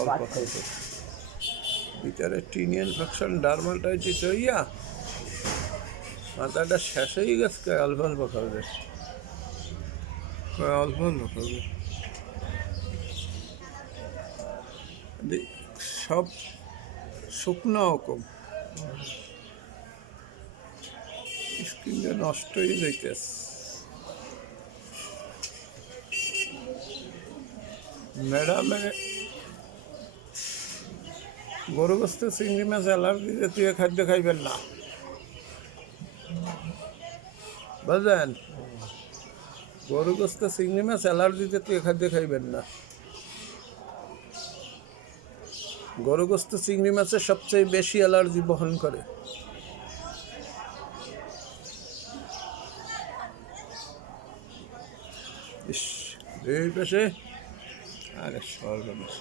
অল্প খাইছে ভিতরে টিনি ইনফেকশন ডার্মাটাইটিস হইয়া মাথাটা শেষ হয়ে গেছে অল্প অল্প খাবে অল্প অল্প খাবে সব শুকনো কম স্কিনটা নষ্ট হয়ে যাইতেছে ম্যাডামে গরু গোস্ত চিংড়ি মাছ অ্যালার্জি জাতীয় খাদ্য খাইবেন না বুঝলেন গরু গোস্ত চিংড়ি মাছ অ্যালার্জি জাতীয় খাদ্য খাইবেন না গরু গোস্ত চিংড়ি মাছের সবচেয়ে বেশি অ্যালার্জি বহন করে ইস এই পাশে আরে সর্বনাশ